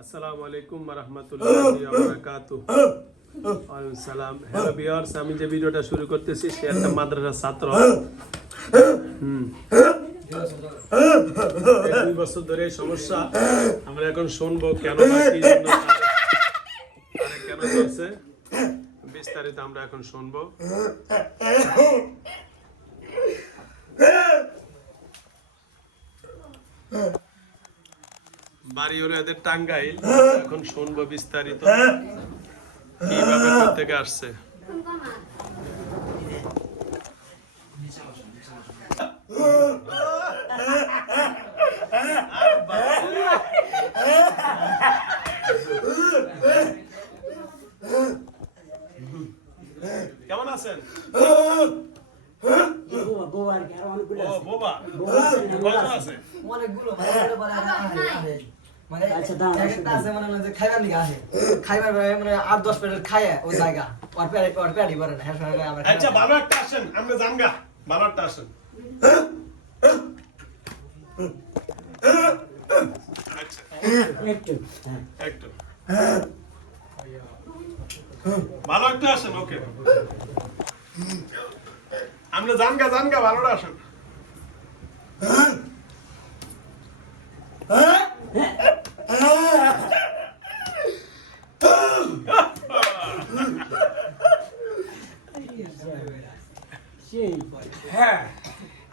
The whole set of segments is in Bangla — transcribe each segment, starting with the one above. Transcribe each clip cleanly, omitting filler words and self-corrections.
আসসালামু আলাইকুম ওয়া রাহমাতুল্লাহি ওয়া বারাকাতুহু। ওয়ালাইকুম সালাম। হ্যালো ভিউয়ার্স, আমি যে ভিডিওটা শুরু করতেছি সে একটা মাদ্রাসার ছাত্র। 2 বছর ধরে সমস্যা। আমরা এখন শুনবো কেন না কি জন্য তারে কেন করছে, বিস্তারিত আমরা এখন শুনবো। বাড়ি হলো এদের টাঙ্গাইল। এখন শুনবো বিস্তারিত কিভাবে থেকে আসছে। কেমন আছেন? আচ্ছা ভালো একটা আসেন, আমরা জানগা ভালো একটা আসেন। একটু ভালো একটা আসেন। ওকে, আমরা জানগা ভালোটা আসেন।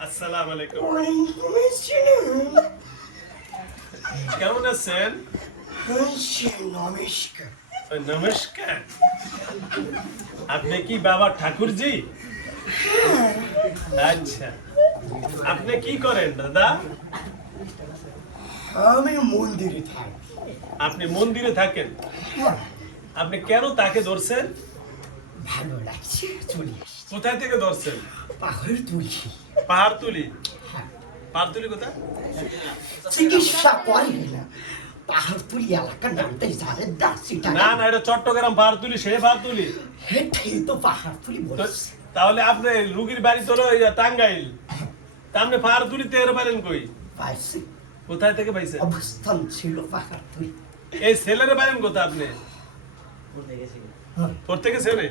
আসসালামু আলাইকুম। কেমন আছেন? নমস্কার। আপনি কি বাবা ঠাকুরজি? আচ্ছা, আপনি কি করেন দাদা? আমি মন্দিরে থাকি। আপনি মন্দিরে থাকেন? আপনি কেন তাকে ধরছেন? ভালো লাগছে, চলে আসছি। কোথায় থেকে ধরছেন? পাহাড় তুলি। পাহাড়তলি? পাহাড়তলি কোথায়? চিকিৎসা করে না, পাহাড়তলি এলাকার নামটাই জানেন না? না, এটা চট্টগ্রাম পাহাড়তলি, সে পাহাড়তলি। এটাই তো পাহাড়তলি বলছে। তাহলে আপনি রুগীর বাড়ি তো টাঙ্গাইল, তা আপনি পাহাড়তলিতে এর পারেন কই? পাইছি। কোথায় থেকে পাইছেন? অবস্থান ছিল পাহাড়তলি। এই ছেলেরে পারেন কোথায় আপনি? পড়তে গেছে রে?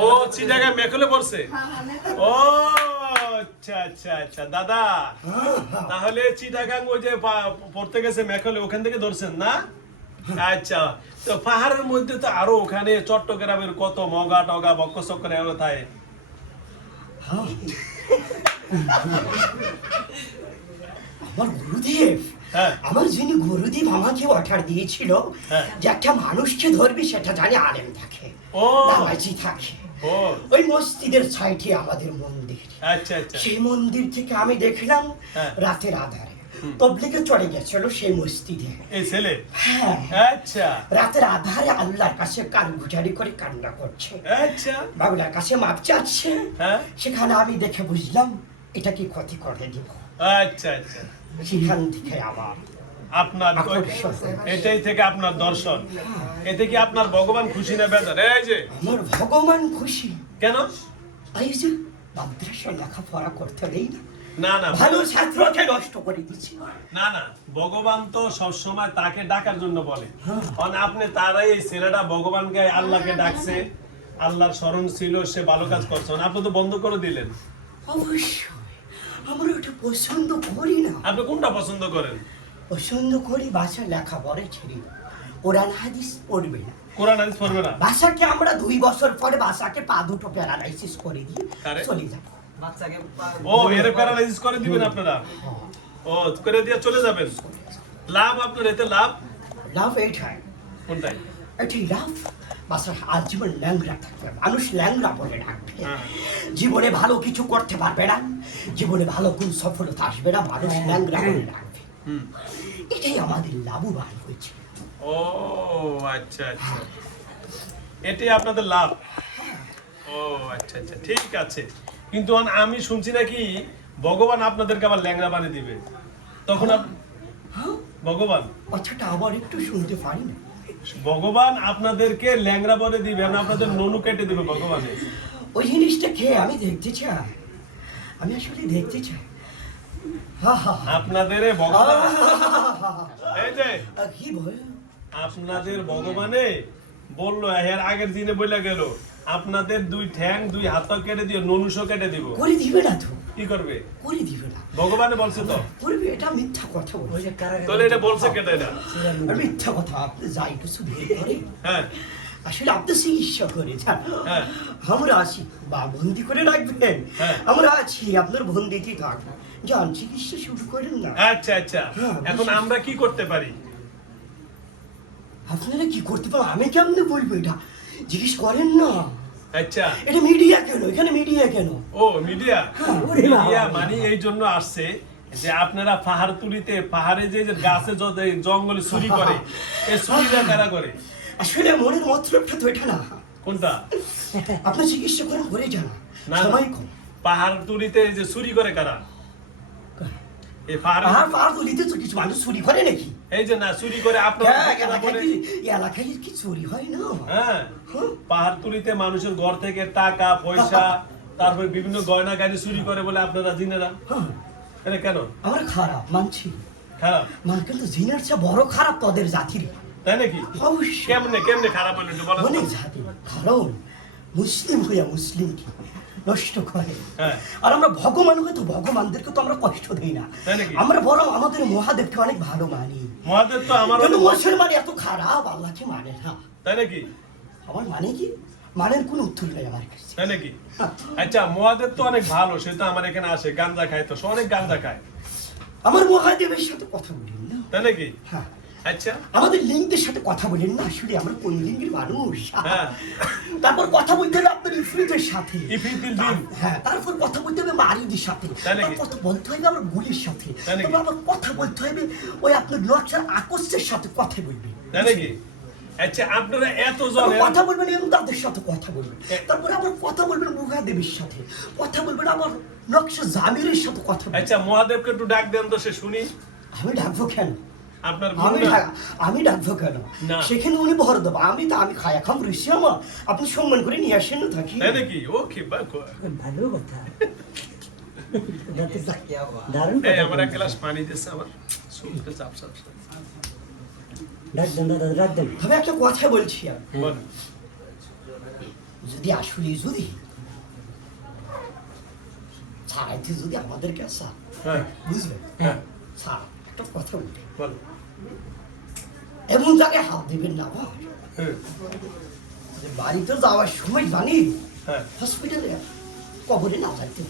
ও চিটাগাং মেখলে পড়ছে। ও আচ্ছা আচ্ছা আচ্ছা দাদা, তাহলে চিটাগাং ওই যে পড়তে গেছে মেখলে, ওখান থেকে ধরছেন না? আচ্ছা, তো পাহাড়ের মধ্যে তো আরো ওখানে চট্টগ্রামের কত মগা টগা বক্ক চক্কর এলো থাকে। আমার গুরুদেব, আমার যিনি গুরুদেব আমাকে অর্ডার দিয়েছিল যে একটা মানুষকে ধরবি, সেটা জানি আলেম থাকে, নামাজি থাকে। ওই মসজিদের সাইডে আমাদের মন্দির। আচ্ছা আচ্ছা। সেই মন্দির থেকে আমি দেখলাম রাতের আধারে তবলিগে চড়ে গেছিল সেই মসজিদে এই ছেলে। হ্যাঁ আচ্ছা। রাতের আধারে আল্লাহর কাছে কান ঘুটারি করে কান্না করছে। আচ্ছা। বাংলার কাছে মাপ চাচ্ছে। সেখানে আমি দেখে বুঝলাম এটা কি ক্ষতি করে দিব। আচ্ছা আচ্ছা। সেখান থেকে আবার আপনার এটাই থেকে আপনার দর্শন। এতে কি আপনার ভগবান খুশি না বেজার? এই যে আমার ভগবান খুশি। কেন? এই যে মাদ্রাসায় লেখাপড়া করতে দেই না, না না, ভালো ছাত্রকে নষ্ট করে দিচ্ছি। না না, ভগবান তো সবসময় তাকে ডাকার জন্য বলে। কারণ আপনি তারাই এই ছেলেটা ভগবানকে আল্লাহকে ডাকছে, আল্লাহর স্মরণ ছিল, সে ভালো কাজ করছে, আপনি তো বন্ধ করে দিলেন। অবশ্যই আমরা ওটা পছন্দ করি না। আপনি কোনটা পছন্দ করেন? পছন্দ করি বাসায় লেখাপড়া ছেড়ে কোরআন হাদিস পড়বে না। কোরআন হাদিস পড়বে না? বাসাকে আমরা 2 বছর পরে বাসাকে পা দুটো প্যারালাইসিস করে দিয়ে চলে যাব। ও এর প্যারালাইসিস করে দিবেন আপনারা? ও করে দিয়ে চলে যাবেন। লাভ আপনার এতে? লাভ এইটাই। কোনটাই? এটাই লাভ। বাসার আজীবন ল্যাংড়া থাকবে, মানুষ ল্যাংড়া বলে ডাকবে। জীবনে ভালো কিছু করতে পারবে না, জীবনে ভালো কোন সফলতা আসবে না, মানুষ ল্যাংড়া বলে ডাকবে। এটাই আমাদের লাভবান হয়েছে। ও আচ্ছা আচ্ছা, এটাই আপনাদের লাভ। ও আচ্ছা আচ্ছা, ঠিক আছে। কিন্তু আমি শুনছি নাকি ভগবান আপনাদেরকে আবার ল্যাংড়া বানিয়ে দিবে, তখন ভগবান কথাটা আবার একটু শুনতে পারি না। ভগবান আপনাদেরকে ল্যাংড়া বলে দিবে, আপনাদের ননু কেটে দিবে ভগবানের। ওই জিনিসটা খেয়ে আমি দেখতে চাই। আমি আসলে দেখতে চাই। হা হা হা। আপনাদের এই ভগবান, এই যে কি বল? আপনাদের ভগবানে বললো এর আগের দিনে বলে গেল আপনাদের 2 ঠ্যাং 2 হাত কেটে দিও, ননুষও কেটে দিব। করে দিবে না তো, কি করবে? করে দিবে না। ভগবানে বলছে তো। করবে, এটা মিথ্যা কথা বলছে। তাহলে এটা বলছে কেটে এটা? আর মিথ্যা কথা। আপনি যাই কিছু বের করে, হ্যাঁ আসলে আপনি চিকিৎসা করে যান। হ্যাঁ। আমরা আছি, বা বন্দি করে রাখবেন। হ্যাঁ। আমরা আছি, আপনার বন্দিতে থাকবো। যান চিকিৎসা শুরু করেন না। আচ্ছা আচ্ছা, হ্যাঁ, এখন আমরা কি করতে পারি? আপনারা কি করতে পারেন আমি কেমনে বলবো? এটা জিজ্ঞেস করেন না। আচ্ছা, এটা মিডিয়া কেন? এখানে মিডিয়া কেন? ও মিডিয়া। হ্যাঁ, মিডিয়া মানে এই জন্য আসছে যে আপনারা পাহাড়তুলিতে, পাহাড়ে যে যে গাছে জঙ্গলে চুরি করে, এই চুরিটা কারা করে? আসলে মনের মতলবটা তো এটা না। কোনটা? আপনি চিকিৎসা করেন, করে যান, না, সময় কম। পাহাড়তুলিতে যে চুরি করে কারা? এই পাহাড়ে আর পাহাড়তলিতে তো কিছু মানুষ চুরি করে নাকি? এই যে না চুরি করে আপনারা এলাকায় কি চুরি হয় না? হ্যাঁ, হ্যাঁ। পাহাড়তুলিতে মানুষের ঘর থেকে টাকা পয়সা তারপরে বিভিন্ন গয়না গাড়ি চুরি করে বলে আপনারা জিনেরা। হ্যাঁ, এটা কেন আমার খারাপ মানছি, খারাপ? মা কিন্তু জিনের চেয়ে বড় খারাপ তোদের জাতির। তাই নাকি? অবশ্যই কেমনে কেমনে খারাপ হলো একটু বলেন তো? অনেক জাতি, কারণ মুসলিম হইয়া মুসলিমকে নষ্ট করে। হ্যাঁ। আর আমরা ভগবান হয়তো ভগবানদেরকে তো আমরা কষ্ট দিই না, তাই নাকি? আমরা বরং আমাদের মহাদেবকে অনেক ভালো মানি। মহাদেব তো আমার কিন্তু মুসলমান এত খারাপ, আল্লাহকে মানে না। তাই নাকি? আমার মানে কি? মানের কোনো উত্তর নেই আমার কাছে। তাই নাকি? আচ্ছা, মহাদেব তো অনেক ভালো, সে তো আমার এখানে আসে, গাঁজা খায়, তো সে অনেক গাঁজা খায়। আমার মহাদেবের সাথে কথা বলেন না। তাই নাকি? হ্যাঁ, আচ্ছা, আমাদের লিঙ্গের সাথে কথা বলেন না। আসলে আমরা কোন লিঙ্গের মানুষ? হ্যাঁ। তারপর কথা বলতে হবে আপনার ইফরিতের সাথে। ইফরিতুল জিন। হ্যাঁ, তারপর কথা বলতে হবে মারিদের সাথে। তাই নাকি? তারপর কথা বলতে হবে আমার গুলির সাথে। তাই নাকি? তারপর আবার কথা বলতে হবে ওই আপনার নকশার আকস্যের সাথে কথা বলবে। তাই নাকি? আচ্ছা, আপনারা এত তারপর জনের কথা বলবেন এবং তাদের সাথে কথা বলবেন। তারপরে আবার কথা বলবেন মহাদেবের সাথে, কথা বলবেন আবার নকশা জামিরের সাথে কথা বলবেন। আচ্ছা, মহাদেবকে একটু ডাক দেন তো, সে শুনি। আমি ডাকবো কেন? আপনার আমি ডাকবো কেন? না। সেখানে উনি ভর দেবো। আমি খায়া খাম ঋষি আমার, আপনি সম্মান করে নিয়ে আসেন না থাকি। তাই নাকি? ওকে, ভালো কথা। দারুণ এই কথা আমার এক বলছেন। গ্লাস পানি দিচ্ছে, আমার শুনতে চাপ চাপ। ডাক দেন দাদা, ডাক দেন। আমি একটা কথা বলছি আমি, বল। যদি আসলে যদি ছাড়াইতে যদি আমাদের কাছে হ্যাঁ বুঝবে, হ্যাঁ, ছাড় একটা কথা বলি, বল। এমন জায়গায় হাত দিবেন না ভাই, হ্যাঁ যে বাড়িতে যাওয়ার সময় জানি হ্যাঁ। হসপিটালে কবরে না যাইতে।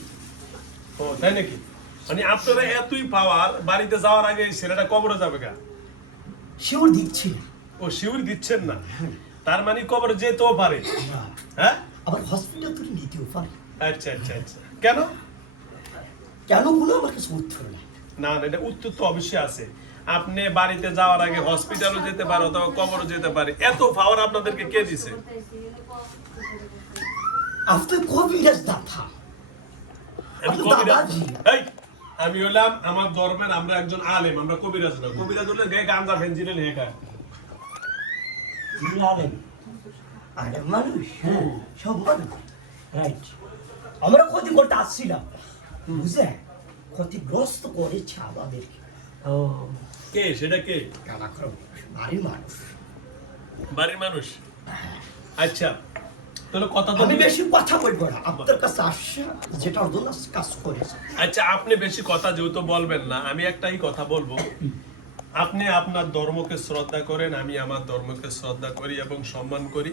ও তাই নাকি? মানে আপনারা এতই পাওয়ার, বাড়িতে যাওয়ার আগে ছেলেটা কবরে যাবে কা? শিওর দিচ্ছি না। ও শিউর দিচ্ছেন না, তার মানে কবরে যেতেও পারে। হ্যাঁ, আবার হসপিটাল তুলে নিতেও পারে। আচ্ছা আচ্ছা আচ্ছা, কেন? কেন কোনো আমার কাছে উত্তর নেই। না না, এটা উত্তর তো অবশ্যই আছে। আপনি বাড়িতে যাওয়ার আগে হসপিটালও যেতে পারে অথবা কবরও যেতে পারে, এত পাওয়ার আপনাদেরকে কে দিছে? আপনি কবিরাজ দাতা, আমি আপনি কবিরাজ? দাদাজি। এই, আমি হলাম আমার ধর্মের, আমরা একজন আলেম, আমরা কবিরাজ না। কবিরাজ হলে গাঁজা ফেন্সিডিল হে খায়। লালেন। আরে মানুষ, হ্যাঁ। সব মানুষ। রাইট। আমরা ক্ষতি করতে আসছিলাম, বুঝলে? ক্ষতিগ্রস্ত করেছে আমাদেরকে। ও কে সেটা? কে? বাড়ির মানুষ। বাড়ির মানুষ? আচ্ছা, তাহলে কথা তো আমি বেশি কথা বলবো না, আপনার কাছে আসছে যেটার জন্য কাজ করেছে। আচ্ছা, আপনি বেশি কথা যেহেতু বলবেন না, আমি একটাই কথা বলবো। আপনি আপনার ধর্মকে শ্রদ্ধা করেন, আমি আমার ধর্মকে শ্রদ্ধা করি এবং সম্মান করি।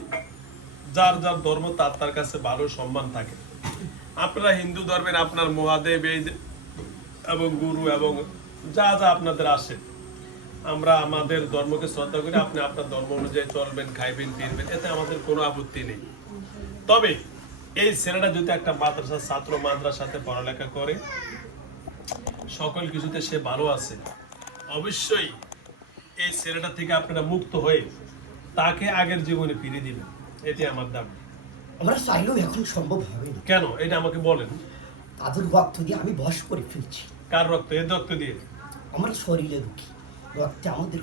যার যার ধর্ম তার তার কাছে ভালো সম্মান থাকে। আপনারা হিন্দু ধর্মের আপনার মহাদেব এই এবং গুরু এবং যা যা আপনাদের আসে, আমরা আমাদের ধর্মকে শ্রদ্ধা করি। আপনি আপনার ধর্ম অনুযায়ী চলবেন, খাইবেন, ফিরবেন, এতে আমাদের কোনো আপত্তি নেই। তবে এই ছেলেটা যদি একটা মাদ্রাসার ছাত্র, মাদ্রাসাতে পড়ালেখা করে, সকল কিছুতে সে ভালো আছে, অবশ্যই এই ছেলেটা থেকে আপনারা মুক্ত হয়ে তাকে আগের জীবনে ফিরিয়ে দিবেন, এটি আমার দাবি। আমরা চাইলেও এখন সম্ভব হবে না। কেন? এটা আমাকে বলেন। তাদের রক্ত দিয়ে আমি বশ করে ফেলছি। কার রক্ত? এর রক্ত দিয়ে? আমার শরীরে ঢুকি রক্তে আমাদের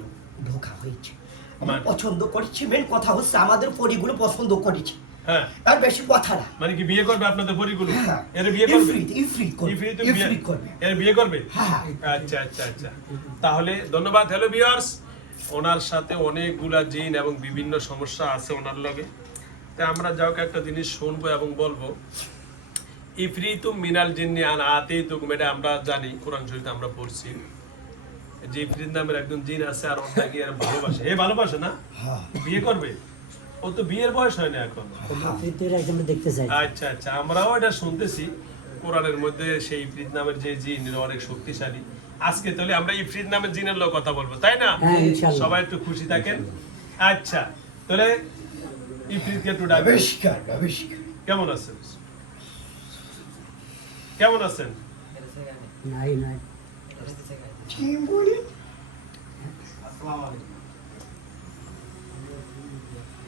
ঢোকা হয়েছে। আমরা মানে? পছন্দ করেছি, মেন কথা হচ্ছে আমাদের পরিগুলো পছন্দ করেছি। হ্যাঁ আর বেশি কথা না। মানে কি বিয়ে করবে আপনাদের পরিগুলো? হ্যাঁ। এর বিয়ে করবে? ইফরিত করবে। ইফরিত ইফরিত করবে। এর বিয়ে করবে? হ্যাঁ। আচ্ছা আচ্ছা আচ্ছা, তাহলে ধন্যবাদ। হ্যালো ভিউয়ার্স, ওনার সাথে অনেকগুলা জিন এবং বিভিন্ন সমস্যা আছে ওনার লগে। তাই আমরা যাও একটা জিনিস শুনবো এবং বলবো, ইফরিতু মিনাল জিন্নি আন আতিতুকুম, এটা আমরা জানি, কোরআন শরীফে আমরা পড়ছি যে ইফরিত নামের একজন জিন আছে আর ওর নাকি আর ভালোবাসে। এ ভালোবাসে না? হ্যাঁ। বিয়ে করবে? ও তো বিয়ের বয়স হয় না এখন। তৃতীয় একদম দেখতে চাই। আচ্ছা আচ্ছা, আমরাও এটা শুনতেছি কোরআনের মধ্যে সেই ইফরিত নামের যে জিন এরা অনেক শক্তিশালী। আজকে তাহলে আমরা ইফরিত নামের জিনের লোক কথা বলবো, তাই না? হ্যাঁ, ইনশাআল্লাহ। সবাই একটু খুশি থাকেন। আচ্ছা, তাহলে ইফরিতকে একটু ডাকবেন। নমস্কার, নমস্কার। কেমন আছেন? কেমন আছেন? নাই নাই কি বলেন?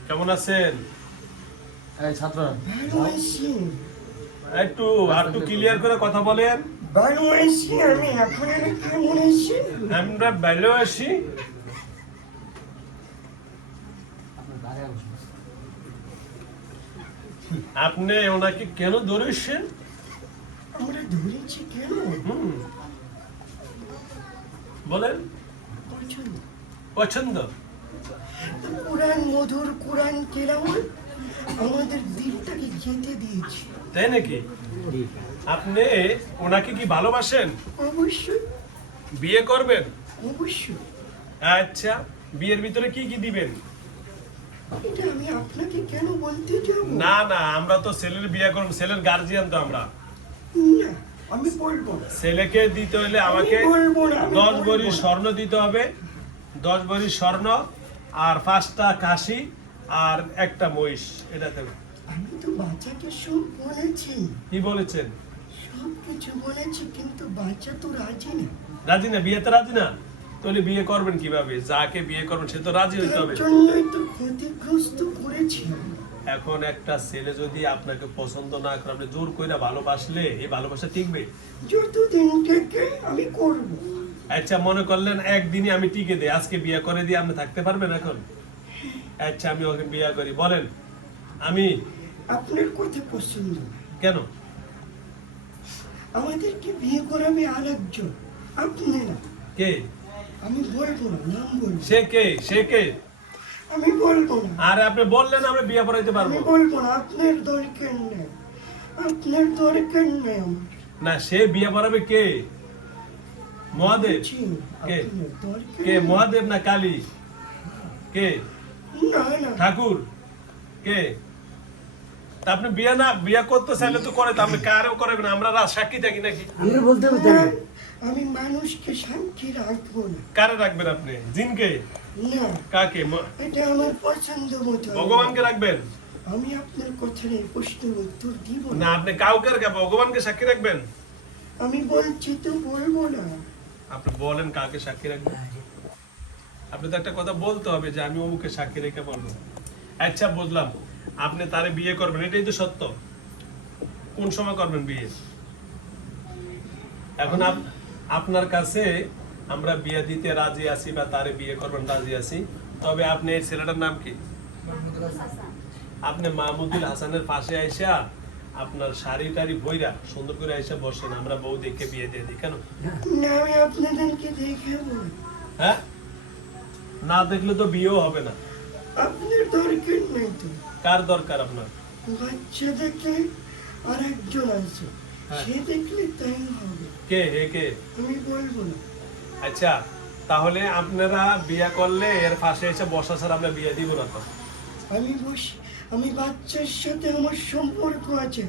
কেমন আছেন? ভালো আছি। একটু একটু ক্লিয়ার করে কথা বলেন। ভালো আছি আমি। আপনারা কেমন আছেন? আমরা ভালো আছি। আপনি ওনাকে কেন ধরেছেন? আমরা ধরেছি কেন? হুম, বলেন। পছন্দ। পছন্দ? কোরআন মধুর কোরআন তেলাওয়াত আমাদের দিলটাকে যেতে দিয়েছে। তাই নাকি? আপনি ওনাকে কি ভালোবাসেন? অবশ্যই, বিয়ে করবেন? অবশ্যই। আচ্ছা, বিয়ের ভিতরে কি কি দিবেন? এটা আমি আপনাকে কেন বলতে যাব? না না, আমরা তো ছেলের বিয়ে করব, ছেলের গার্জিয়ান তো আমরা। না, আমি বলবো না। ছেলেকে দিতে হলে আমাকে আমি বলবো না, আমি 10 ভরি বলবো না। স্বর্ণ দিতে হবে, 10 ভরি স্বর্ণ আর 5টা কাশি আর একটা মহিষ, এটা দেবে। আমি তো বাচ্চাকে সব বলেছি, কি বলেছেন? সব কিছু বলেছি, কিন্তু বাচ্চা তো রাজি না। রাজি না? বিয়েতে রাজি না? তাহলে বিয়ে করবেন কিভাবে? যাকে বিয়ে করবেন সে তো রাজি হইতে তার হবে। জন্যই তো ক্ষতিগ্রস্ত করেছি। এখন একটা ছেলে যদি আপনাকে পছন্দ না করে, আপনি জোর কইরা ভালোবাসলে এই ভালোবাসা টিকবে? যতদিন থেকে আমি করব। আচ্ছা, মনে করলেন একদিনই আমি টিকে দিই, আজকে বিয়ে করে দিয়ে আপনি থাকতে পারবেন এখন? আচ্ছা, আমি ওকে বিয়ে করি, বলেন। আমি আপনার কথা পছন্দ না। কেন? আমাদেরকে বিয়ে করাবে আরেকজন, আপনি না। কে? আমি বলবো না, নাম বলবো। সে কে? সে কে? আমি বলবো না, আর আপনি বললেন আমরা বিয়ে পড়াইতে পারবো? আমি বলবো না। আপনার দরকার নেই, আপনার দরকার নেই আমার। না, সে বিয়ে পড়াবে কে? মহাদেব? জি, কে? আপনার দরকার কে? নেই। মহাদেব না কালী? কে? না না, ঠাকুর? কে? তা আপনি বিয়ে না বিয়ে করতে চাইলে তো করে, তো আপনি কারও করবেন, আমরা সাক্ষী থাকি নাকি? আমি বলতে পারতাম না, না। আমি মানুষকে সাক্ষী রাখবো না। কারে রাখবেন আপনি? জিনকে? না, কাকে? এটা আমার পছন্দ মতো। ভগবানকে রাখবেন? আমি আপনার কথার এই প্রশ্নের উত্তর দিব না, না। আপনি কাউকে রাখবেন, ভগবানকে সাক্ষী রাখবেন? আমি বলছি তো বলবো না। আপনি বলেন কাকে সাক্ষী রাখবেন। আপনি তো একটা কথা বলতে হবে যে আমি অমুকে সাক্ষী রেখে বলবো। আচ্ছা, বুঝলাম, আপনি তারে বিয়ে করবেন, এটাই তো সত্য। কোন সময় করবেন বিয়ে? এখন আপনার কাছে আমরা বিয়ে দিতে রাজি আছি বা তারে বিয়ে করবেন রাজি আছি, তবে আপনি এই ছেলেটার নাম কি? আপনি মাহমুদুল হাসানের পাশে আইসা আপনার শাড়ি টাড়ি বইরা সুন্দর করে আইসা বসেন, আমরা বউ দেখে বিয়ে দিয়ে দিই। কেন? না, আমি আপনাদেরকে দেখাবো। হ্যাঁ, না দেখলে তো বিয়েও হবে না। আপনার দরকার নেই তো। কার দরকার আপনার? বাচ্চা দেখলে আর একজন আছে, হ্যাঁ। সে দেখলে তাই হবে। কে? হে কে? আমি বলবো না। আচ্ছা, তাহলে আপনারা বিয়ে করলে এর পাশে এসে বসা ছাড়া আমরা বিয়ে দিব না তো। আমি বসি, আমি বাচ্চার সাথে আমার সম্পর্ক আছে।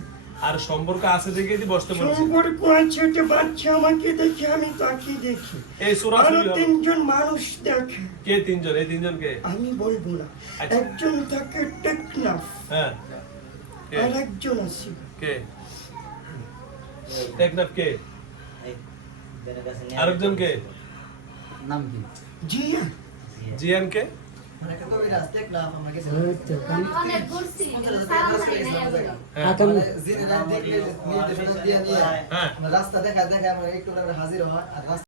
আর সম্পর্ক আছে দেখে দি বসতে বলছি। সম্পর্ক আছে, যে বাচ্চা আমাকে দেখে আমি তাকে দেখি। এই আরো সরাসরি হলো। 3 জন মানুষ দেখে। কে 3 জন? এই 3 জন কে? আমি বলবো না। আচ্ছা। একজন থাকে টেকনাফ, হ্যাঁ, কে? আর একজন আছে কে? টেকনাফ কে? আরেকজন কে? নাম কি? জিয়া। জিয়ান কে? ওই তো আমি অনেক ঘুরছি সারা হ্যাঁ। আকাম জিনে দেখলে নির্দেশনা দিয়ে নিয়ে হ্যাঁ। রাস্তা দেখা দেখা আমার একটু হাজির হয় আর রাস্তা